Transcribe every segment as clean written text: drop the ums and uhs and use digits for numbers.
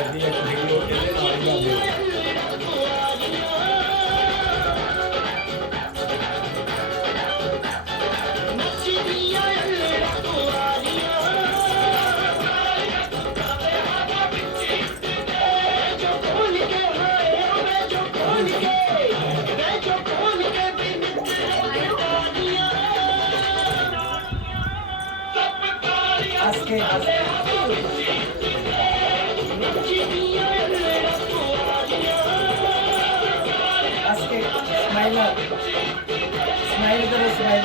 ਐਡੀ ਇੱਕ ਵੀਡੀਓ ਇਹਦੇ ਨਾਲ ਹੀ ਜਾਂਦੇ स्माइल करो स्माइल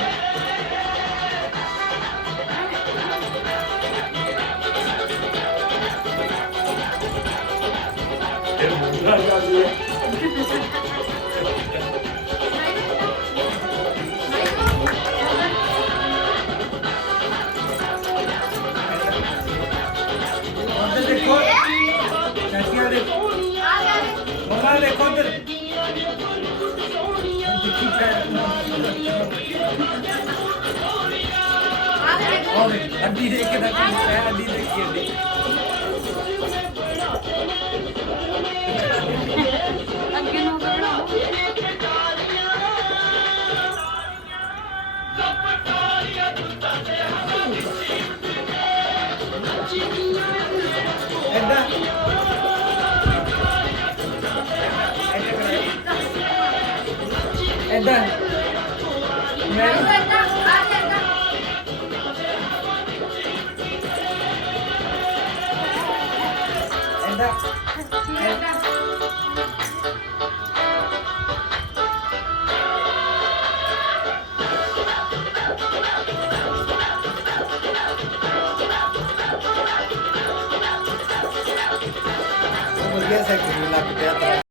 देखो देखो मम्मा देखो उधर अड्डी देख के अड्डी देखिए अड्डी ऐदा मुर्गिया से लग गया था।